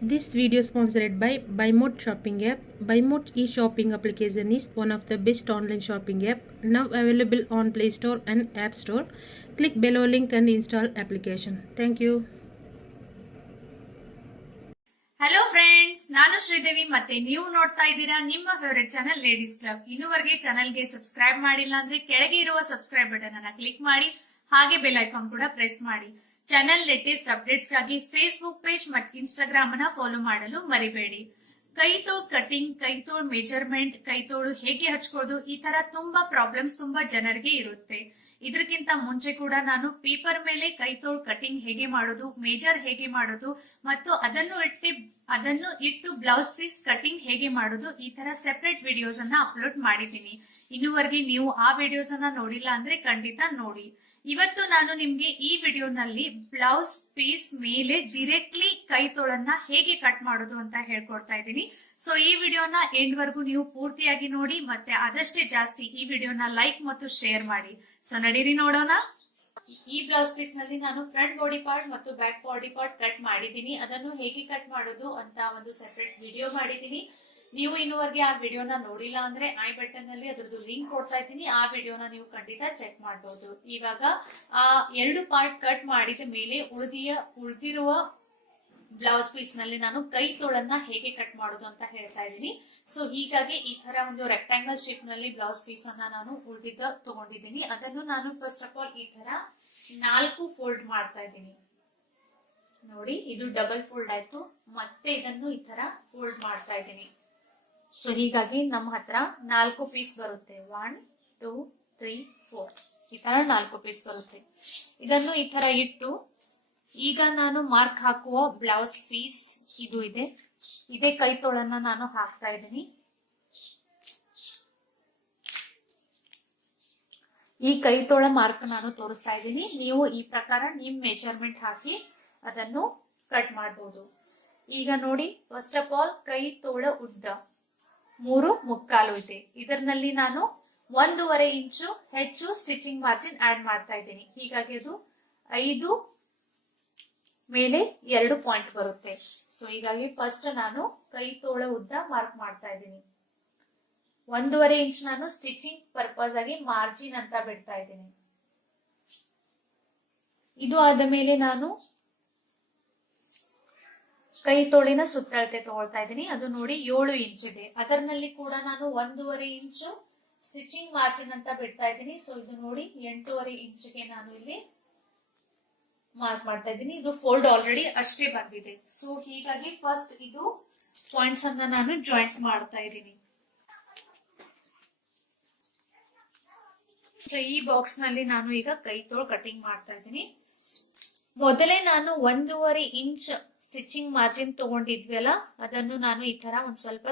This video sponsored by BuyMode shopping app. BuyMode e-shopping application is one of the best online shopping app now available on Play Store and App Store. Click below link and install application. Thank you. Hello friends, ನಾನು ಶ್ರೀದೇವಿ ಮತ್ತೆ ನೀವು ನೋಡ್ತಾ ಇದ್ದೀರಾ ನಿಮ್ಮ favourite channel ladies club. ಇನ್ನೂವರೆಗೆ ಚಾನೆಲ್ಗೆ subscribe ಮಾಡಿಲ್ಲ ಅಂದ್ರೆ ಕೆಳಗೆ ಇರುವ ಸಬ್ಸ್ಕ್ರೈಬ್ ಬಟನ್ ಅನ್ನ ಕ್ಲಿಕ್ ಮಾಡಿ, ಹಾಗೆ ಬೆಲ್ ಐಕಾನ್ ಕೂಡ ಪ್ರೆಸ್ ಮಾಡಿ. ಚಾನೆಲ್ ಲೇಟೆಸ್ಟ್ ಅಪ್ಡೇಟ್ಸ್ ಗಾಗಿ ಫೇಸ್ಬುಕ್ ಪೇಜ್ ಮತ್ತು ಇನ್ಸ್ಟಾಗ್ರಾಮ್ ಅನ್ನ ಫಾಲೋ ಮಾಡಲು ಮರಿಬೇಡಿ. ಕೈತೋಳು ಕಟಿಂಗ್, ಕೈತೋಳು ಮೆಜರ್ಮೆಂಟ್, ಕೈತೋಳು ಹೇಗೆ ಹಚ್ಕೊಳ್ಳೋದು, ಈ ತರ ತುಂಬಾ ಪ್ರಾಬ್ಲಮ್ಸ್ ತುಂಬಾ ಜನರಿಗೆ ಇರುತ್ತೆ. ಇದಕ್ಕಿಂತ ಮುಂಚೆ ಕೂಡ ನಾನು ಪೇಪರ್ ಮೇಲೆ ಕೈತೋಳು ಕಟಿಂಗ್ ಹೇಗೆ ಮಾಡೋದು, ಮೇಜರ್ ಹೇಗೆ ಮಾಡೋದು ಮತ್ತು ಅದನ್ನು ಇಟ್ಟು ಬ್ಲೌಸ್ ಪೀಸ್ ಕಟಿಂಗ್ ಹೇಗೆ ಮಾಡೋದು, ಈ ತರ ಸೆಪರೇಟ್ ವಿಡಿಯೋಸ್ ಅನ್ನ ಅಪ್ಲೋಡ್ ಮಾಡಿದ್ದೀನಿ. ಇನ್ನೂವರೆಗೆ ನೀವು ಆ ವಿಡಿಯೋಸ್ ಅನ್ನ ನೋಡಿಲ್ಲ ಅಂದ್ರೆ ಖಂಡಿತ ನೋಡಿ. ಇವತ್ತು ನಾನು ನಿಮ್ಗೆ ಈ ವಿಡಿಯೋನಲ್ಲಿ ಬ್ಲೌಸ್ ಪೀಸ್ ಮೇಲೆ ಡೈರೆಕ್ಟ್ಲಿ ಕೈತೋಳನ್ನ ಹೇಗೆ ಕಟ್ ಮಾಡೋದು ಅಂತ ಹೇಳ್ಕೊಡ್ತಾ ಇದ್ದೀನಿ. ಸೊ ಈ ವಿಡಿಯೋನ ಎಂಡ್ ವರ್ಗು ನೀವು ಪೂರ್ತಿಯಾಗಿ ನೋಡಿ, ಮತ್ತೆ ಆದಷ್ಟೇ ಜಾಸ್ತಿ ಈ ವಿಡಿಯೋನ ಲೈಕ್ ಮತ್ತು ಶೇರ್ ಮಾಡಿ. ಸೊ ನಡೀರಿ ನೋಡೋಣ. ಈ ಬ್ಲೌಸ್ ಪೀಸ್ ನಲ್ಲಿ ನಾನು ಫ್ರಂಟ್ ಬಾಡಿ ಪಾರ್ಟ್ ಮತ್ತು ಬ್ಯಾಕ್ ಬಾಡಿ ಪಾರ್ಟ್ ಕಟ್ ಮಾಡಿದ್ದೀನಿ. ಅದನ್ನು ಹೇಗೆ ಕಟ್ ಮಾಡೋದು ಅಂತ ಒಂದು ಸೆಪರೇಟ್ ವಿಡಿಯೋ ಮಾಡಿದ್ದೀನಿ. ನೀವು ಇನ್ನೂವರೆಗೆ ಆ ವಿಡಿಯೋನ ನೋಡಿಲ್ಲ ಅಂದ್ರೆ ಐ ಬಟನ್ ನಲ್ಲಿ ಅದ್ರದ್ದು ಲಿಂಕ್ ಕೊಡ್ತಾ ಇದ್ದೀನಿ. ಆ ವಿಡಿಯೋನ ನೀವು ಖಂಡಿತ ಚೆಕ್ ಮಾಡಬಹುದು. ಇವಾಗ ಆ ಎರಡು ಪಾರ್ಟ್ ಕಟ್ ಮಾಡಿದ ಮೇಲೆ ಉಳಿದಿರುವ ಬ್ಲೌಸ್ ಪೀಸ್ ನಲ್ಲಿ ನಾನು ಕೈ ತೋಳನ್ನ ಹೇಗೆ ಕಟ್ ಮಾಡೋದು ಅಂತ ಹೇಳ್ತಾ ಇದ್ದೀನಿ. ಸೊ ಹೀಗಾಗಿ ಈ ತರ ಒಂದು ರೆಕ್ಟಾಂಗಲ್ ಶೇಪ್ ನಲ್ಲಿ ಬ್ಲೌಸ್ ಪೀಸ್ ಅನ್ನ ನಾನು ಉಳಿದಿದ್ದ ತಗೊಂಡಿದ್ದೀನಿ. ಅದನ್ನು ನಾನು ಫಸ್ಟ್ ಆಫ್ ಆಲ್ ಈ ತರ 4 ಫೋಲ್ಡ್ ಮಾಡ್ತಾ ಇದ್ದೀನಿ. ನೋಡಿ, ಇದು ಡಬಲ್ ಫೋಲ್ಡ್ ಆಯ್ತು. ಮತ್ತೆ ಇದನ್ನು ಈ ತರ ಫೋಲ್ಡ್ ಮಾಡ್ತಾ ಇದ್ದೀನಿ. ಸೊ ಹೀಗಾಗಿ ನಮ್ಮ ಹತ್ರ 4 ಪೀಸ್ ಬರುತ್ತೆ. 1 2 3 4 ಈ ತರ 4 ಪೀಸ್ ಬರುತ್ತೆ. ಇದನ್ನು ಈ ತರ ಇಟ್ಟು ಈಗ ನಾನು ಮಾರ್ಕ್ ಹಾಕುವ ಬ್ಲೌಸ್ ಪೀಸ್ ಇದು ಇದೆ. ಇದೇ ಕೈ ತೋಳನ್ನ ನಾನು ಹಾಕ್ತಾ ಇದ್ದೀನಿ. ಈ ಕೈ ತೋಳ ಮಾರ್ಕ್ ನಾನು ತೋರಿಸ್ತಾ ಇದ್ದೀನಿ. ನೀವು ಈ ಪ್ರಕಾರ ನಿಮ್ ಮೆಜರ್ಮೆಂಟ್ ಹಾಕಿ ಅದನ್ನು ಕಟ್ ಮಾಡಬಹುದು. ಈಗ ನೋಡಿ, ಫಸ್ಟ್ ಆಫ್ ಆಲ್ ಕೈ ತೋಳ ಉದ್ದ 3.25 ಇದೆ. ಇದರಲ್ಲಿ ನಾನು 1.5 ಇಂಚು ಹೆಚ್ಚು ಸ್ಟಿಚಿಂಗ್ ಮಾರ್ಜಿನ್ ಆಡ್ ಮಾಡ್ತಾ ಇದ್ದೀನಿ. ಹೀಗಾಗಿ ಅದು 5 ಮೇಲೆ 2 ಪಾಯಿಂಟ್ ಬರುತ್ತೆ. ಸೊ ಹೀಗಾಗಿ ಫಸ್ಟ್ ನಾನು ಕೈ ತೋಳ ಉದ್ದ ಮಾರ್ಕ್ ಮಾಡ್ತಾ ಇದ್ದೀನಿ. 1.5 ಇಂಚ್ ನಾನು ಸ್ಟಿಚಿಂಗ್ ಪರ್ಪಸ್ ಆಗಿ ಮಾರ್ಜಿನ್ ಅಂತ ಬಿಡ್ತಾ ಇದ್ದೀನಿ. ಇದು ಆದ ಮೇಲೆ ನಾನು ಕೈ ತೋಳಿನ ಸುತ್ತಳತೆ ತಗೊಳ್ತಾ ಇದ್ದೀನಿ. ಅದು ನೋಡಿ 7 ಇಂಚ್ ಇದೆ. ಅದರಲ್ಲಿ ಕೂಡ ನಾನು 1.5 ಇಂಚು ಸ್ಟಿಚಿಂಗ್ ಮಾರ್ಜಿನ್ ಅಂತ ಬಿಡ್ತಾ ಇದ್ದೀನಿ. ಸೊ ಇದು ನೋಡಿ 8.5 ಇಂಚ್ಗೆ ನಾನು ಇಲ್ಲಿ ಮಾರ್ಕ್ ಮಾಡ್ತಾ ಇದ್ದೀನಿ. ಇದು ಫೋಲ್ಡ್ ಆಲ್ರೆಡಿ ಅಷ್ಟೇ ಬಂದಿದೆ. ಸೊ ಹೀಗಾಗಿ ಫಸ್ಟ್ ಇದು ಪಾಯಿಂಟ್ಸ್ ಅನ್ನ ನಾನು ಜಾಯಿಂಟ್ ಮಾಡ್ತಾ ಇದ್ದೀನಿ. ಈ ಬಾಕ್ಸ್ ನಲ್ಲಿ ನಾನು ಈಗ ಕೈ ತೋಳು ಕಟಿಂಗ್ ಮಾಡ್ತಾ ಇದ್ದೀನಿ. ಮೊದಲೇ ನಾನು 1.5 ಇಂಚ್ ಸ್ಟಿಚಿಂಗ್ ಮಾರ್ಜಿನ್ ತಗೊಂಡಿದ್ವಿ ಅಲ್ಲ, ಅದನ್ನು ನಾನು ಈ ತರ ಒಂದ್ ಸ್ವಲ್ಪ